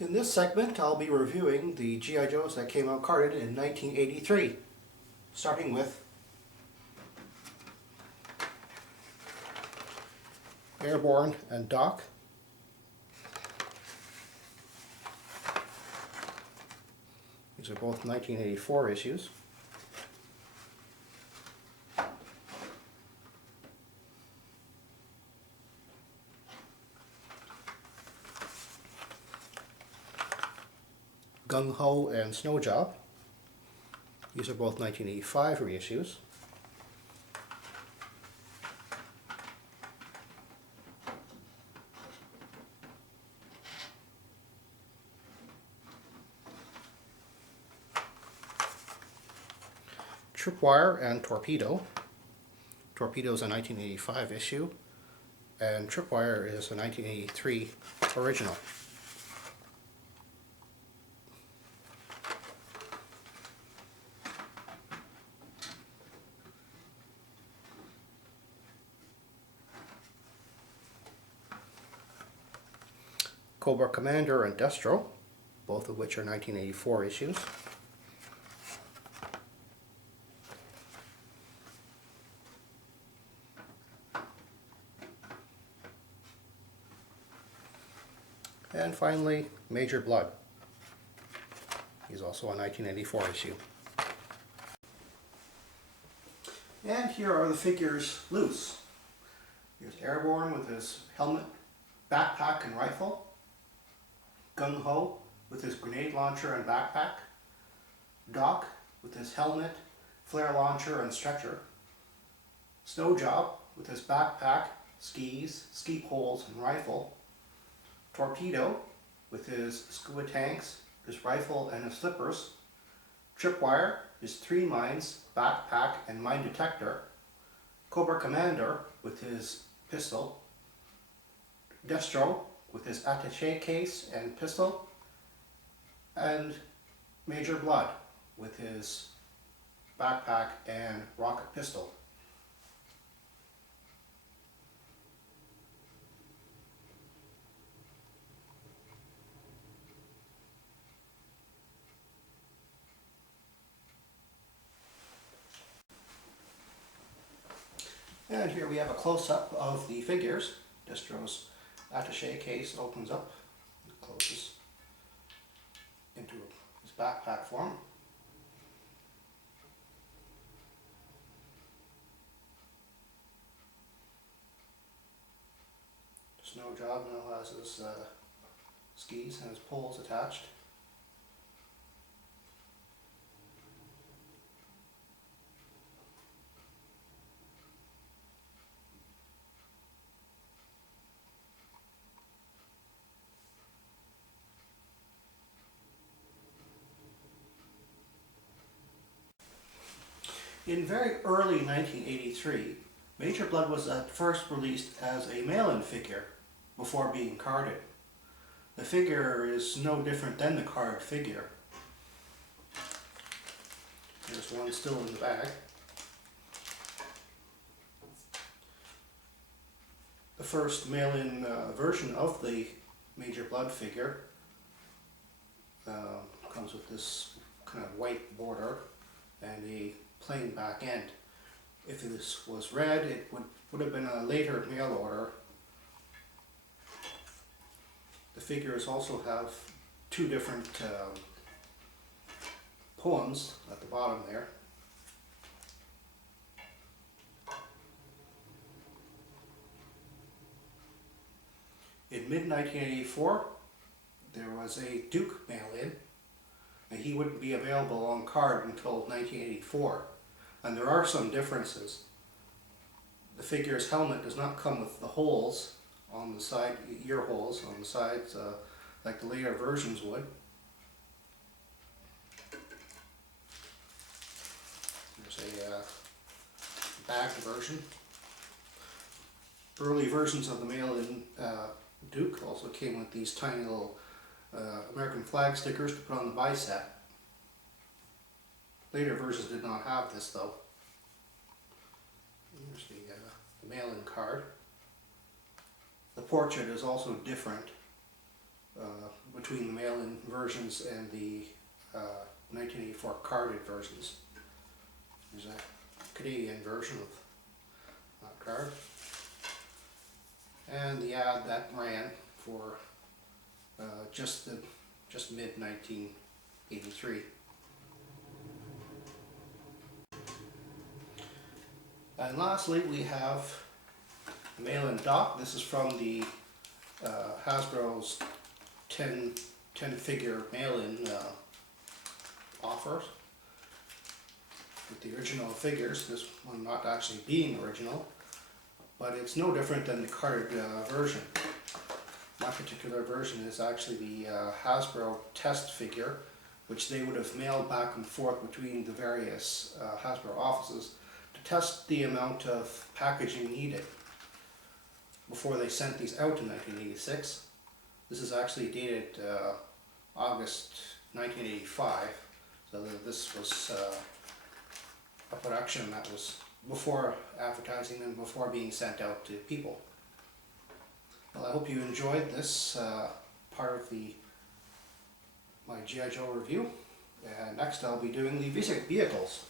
In this segment, I'll be reviewing the G.I. Joes that came out carded in 1983, starting with Airborne and Doc. These are both 1984 issues. Gung Ho and Snow Job. These are both 1985 reissues. Tripwire and Torpedo. Torpedo is a 1985 issue, and Tripwire is a 1983 original. Cobra Commander and Destro, both of which are 1984 issues. And finally, Major Bludd. He's also a 1984 issue. And here are the figures loose. Here's Airborne with his helmet, backpack and rifle. Gung Ho with his grenade launcher and backpack. Doc with his helmet, flare launcher and stretcher. Snow Job with his backpack, skis, ski poles and rifle. Torpedo with his scuba tanks, his rifle and his slippers. Tripwire, his 3 mines, backpack and mine detector. Cobra Commander with his pistol. Destro with his attaché case and pistol. And Major Bludd with his backpack and rocket pistol. And here we have a close-up of the figures. Destro's attaché case opens up and closes into his backpack form. Snow Job now has his skis and his poles attached. In very early 1983, Major Bludd was at first released as a mail-in figure before being carded. The figure is no different than the card figure. There's one still in the bag. The first mail-in version of the Major Bludd figure comes with this kind of white border and a plain back end. If this was red, it would have been a later mail order. The figures also have 2 different poems at the bottom there. In mid-1984, there was a Duke mail-in, and he wouldn't be available on card until 1984. And there are some differences. The figure's helmet does not come with the holes on the side, ear holes on the sides, like the later versions would. There's a bagged version. Early versions of the mail-in Duke also came with these tiny little American flag stickers to put on the bicep. Later versions did not have this though. Here's the mail-in card. The portrait is also different between the mail-in versions and the 1984 carded versions. There's a Canadian version of that card. And the ad that ran for just mid 1983. And lastly, we have the mail-in dock. This is from the Hasbro's 10 figure mail-in offer with the original figures. This one not actually being original, but it's no different than the carded version. My particular version is actually the Hasbro test figure, which they would have mailed back and forth between the various Hasbro offices to test the amount of packaging needed before they sent these out in 1986. This is actually dated August 1985, so this was a production that was before advertising and before being sent out to people. Well, I hope you enjoyed this part of my G.I. Joe review, and next I'll be doing the vehicles.